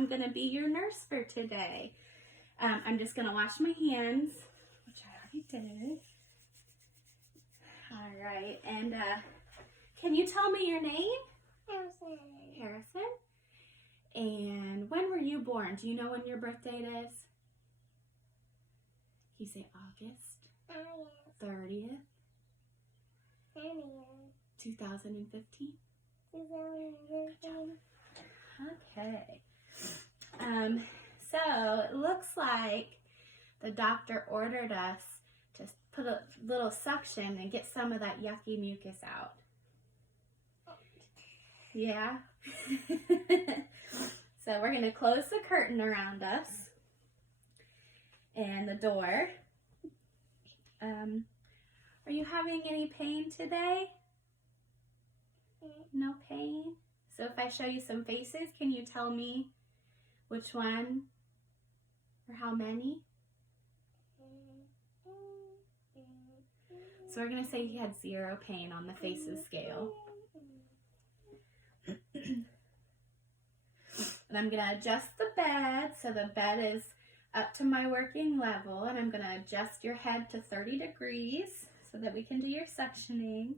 I'm going to be your nurse for today. I'm just going to wash my hands, which I already did. All right, and can you tell me your name? Harrison. Harrison. And when were you born? Do you know when your birth date is? You say August 30th, 2015. Okay. So it looks like the doctor ordered us to put a little suction and get some of that yucky mucus out. Yeah. So we're going to close the curtain around us and the door. Are you having any pain today? No pain? So if I show you some faces, can you tell me which one or how many? So we're going to say he had 0 pain on the faces scale. And I'm going to adjust the bed so the bed is up to my working level, and I'm going to adjust your head to 30 degrees so that we can do your suctioning.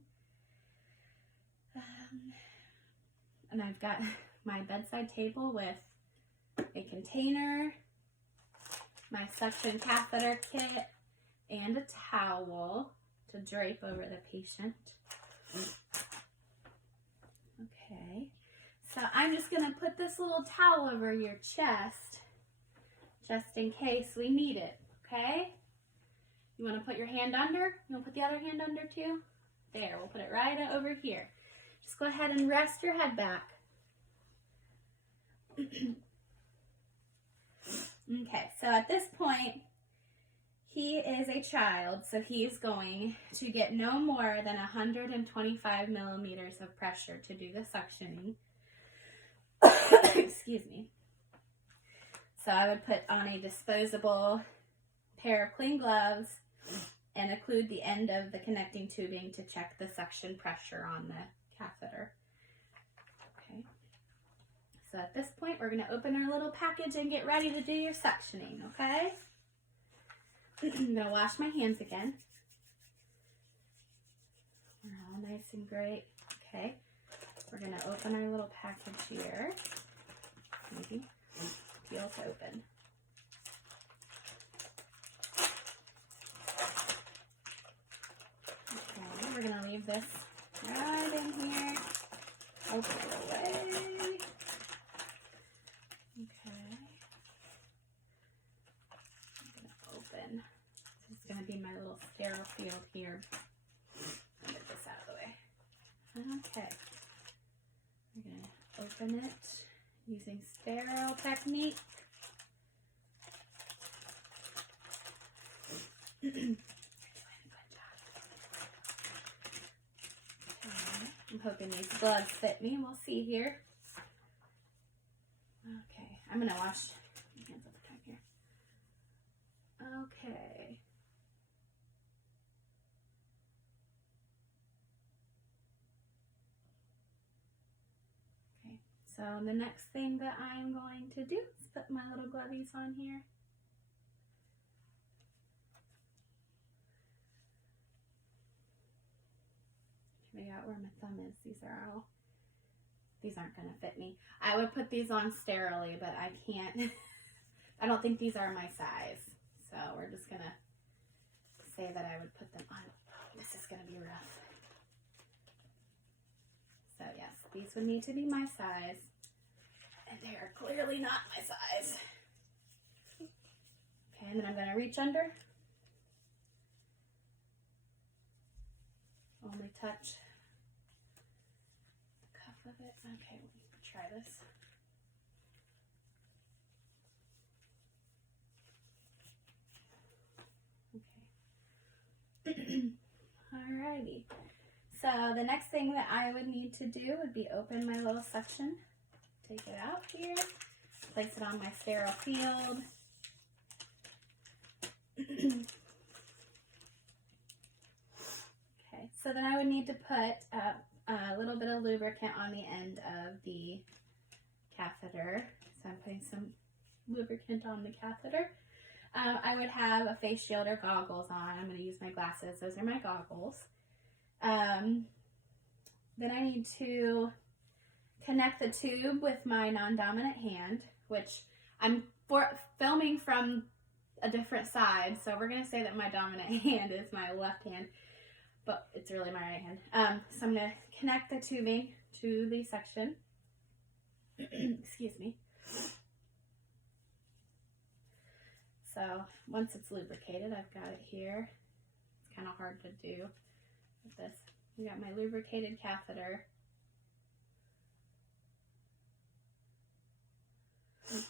And I've got my bedside table with a container, my suction catheter kit, and a towel to drape over the patient. Okay, so I'm just going to put this little towel over your chest just in case we need it, okay? You want to put your hand under? You want to put the other hand under too? There, we'll put it right over here. Just go ahead and rest your head back. Okay, so at this point, he is a child, so he's going to get no more than 125 millimeters of pressure to do the suctioning. Excuse me. So I would put on a disposable pair of clean gloves and occlude the end of the connecting tubing to check the suction pressure on the catheter. Okay. So at this point, we're going to open our little package and get ready to do your suctioning, okay? I'm going to wash my hands again. We're all nice and great. Okay. We're going to open our little package here. Maybe feel to open. Okay, we're going to leave this right in here. Open it away. Okay. I'm going to open. This is going to be my little sterile field here. I'll get this out of the way. Okay. We're going to open it using sterile technique. You're doing a good job. Okay. I'm hoping these gloves fit me. We'll see here. Okay. I'm going to wash my hands over time here. Okay. So the next thing that I'm going to do is put my little glovies on here. Figure out where my thumb is. These aren't going to fit me. I would put these on sterilely, but I can't. I don't think these are my size. So we're just going to say that I would put them on. This is going to be rough. So yes, these would need to be my size. And they are clearly not my size. Okay, and then I'm going to reach under. Only touch the cuff of it. Okay, we'll try this. Okay. Alrighty. So the next thing that I would need to do would be open my little suction. Take it out here. Place it on my sterile field. Okay, so then I would need to put a little bit of lubricant on the end of the catheter. So I'm putting some lubricant on the catheter. I would have a face shield or goggles on. I'm going to use my glasses. Those are my goggles. Then I need to connect the tube with my non-dominant hand, which I'm filming from a different side. So we're going to say that my dominant hand is my left hand, but it's really my right hand. So I'm going to connect the tubing to the suction. Excuse me. So once it's lubricated, I've got it here. It's kind of hard to do with this. We got my lubricated catheter. Okay.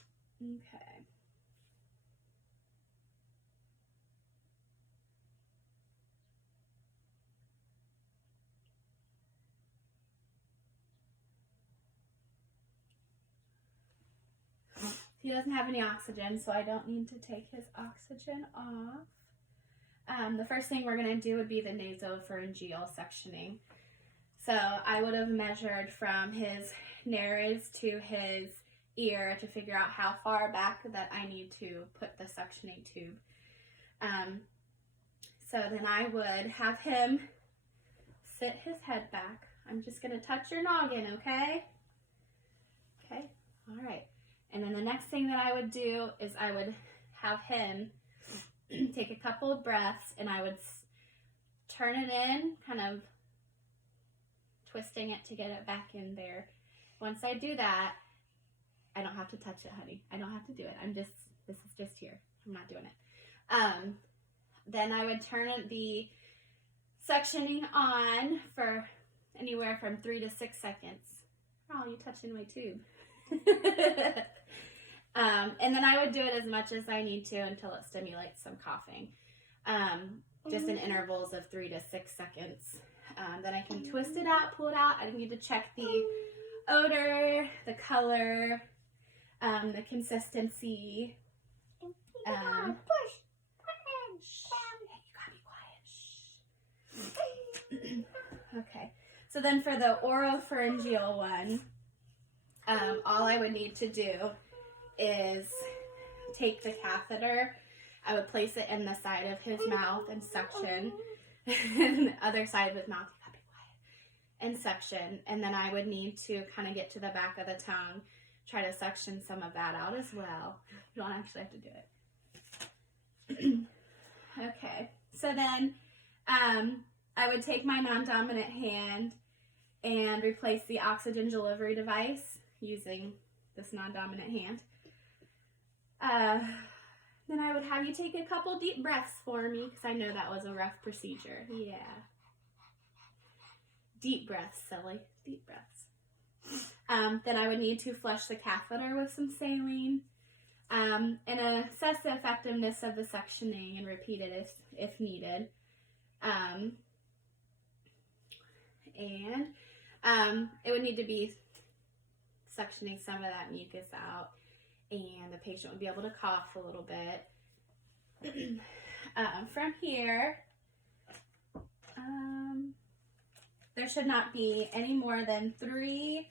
He doesn't have any oxygen, so I don't need to take his oxygen off. The first thing we're going to do would be the nasopharyngeal suctioning. So I would have measured from his nares to his ear to figure out how far back that I need to put the suctioning tube. So then I would have him sit his head back. I'm just going to touch your noggin, okay? Okay, all right. And then the next thing that I would do is I would have him take a couple of breaths, and I would turn it in, kind of twisting it to get it back in there. Once I do that, I don't have to touch it, honey. I don't have to do it. this is just here. I'm not doing it. Then I would turn the suctioning on for anywhere from 3 to 6 seconds. Oh, you touching my tube. And then I would do it as much as I need to until it stimulates some coughing. Just in intervals of 3 to 6 seconds. Then I can twist it out, pull it out. I need to check the odor, the color, the consistency. Hey, you gotta be quiet. Okay. So then for the oropharyngeal one, all I would need to do is take the catheter. I would place it in the side of his mouth and suction. And the other side of his mouth, you gotta be quiet, and suction. And then I would need to kind of get to the back of the tongue, try to suction some of that out as well. You don't actually have to do it. Okay, so then I would take my non-dominant hand and replace the oxygen delivery device using this non-dominant hand. Then I would have you take a couple deep breaths for me, because I know that was a rough procedure. Yeah. Deep breaths, silly. Deep breaths. Then I would need to flush the catheter with some saline, and assess the effectiveness of the suctioning and repeat it if needed. And it would need to be suctioning some of that mucus out, and the patient would be able to cough a little bit. From here, there should not be any more than 3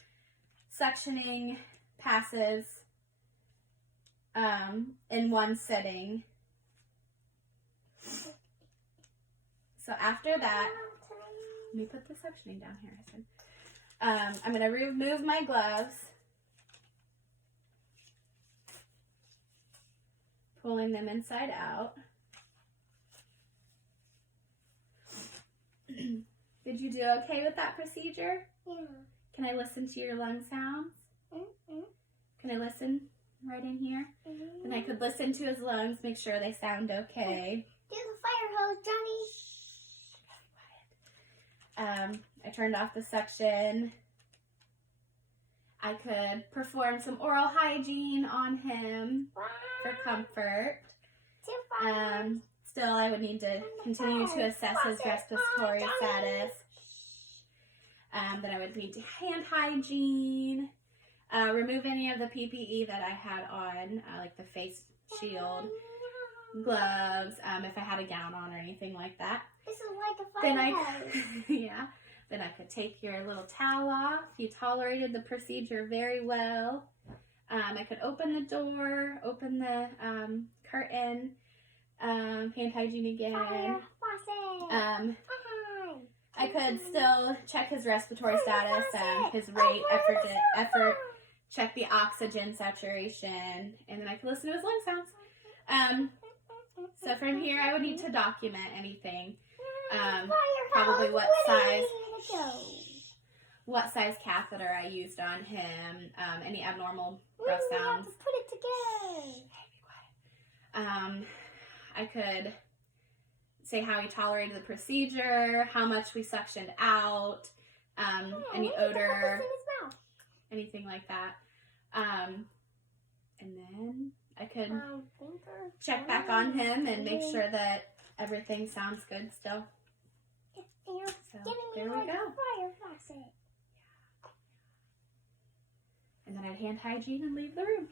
suctioning passes in one sitting. So after that, let me put the suctioning down here, Harrison. I'm going to remove my gloves, pulling them inside out. Did you do okay with that procedure? Yeah. Can I listen to your lung sounds? Mm-hmm. Can I listen right in here? Mm-hmm. And I could listen to his lungs, make sure they sound okay. There's a fire hose, Johnny. I turned off the suction. I could perform some oral hygiene on him for comfort. Still, I would need to continue to assess his respiratory status. Then I would need to hand hygiene, remove any of the PPE that I had on, like the face shield, gloves, if I had a gown on or anything like that. This is like a fire hose. Yeah. Then I could take your little towel off. You tolerated the procedure very well. I could open the door, open the curtain, hand hygiene again. Fire faucet. I could still check his respiratory status, his Oh, rate, effort, check the oxygen saturation, and then I could listen to his lung sounds. So from here, I would need to document anything. Probably what size catheter I used on him, any abnormal breath sounds. Put it together. I could say how he tolerated the procedure, how much we suctioned out, any odor, anything like that. And then I could check back on him and make sure that everything sounds good still. So there we go. Fire faucet. And then I'd hand hygiene and leave the room.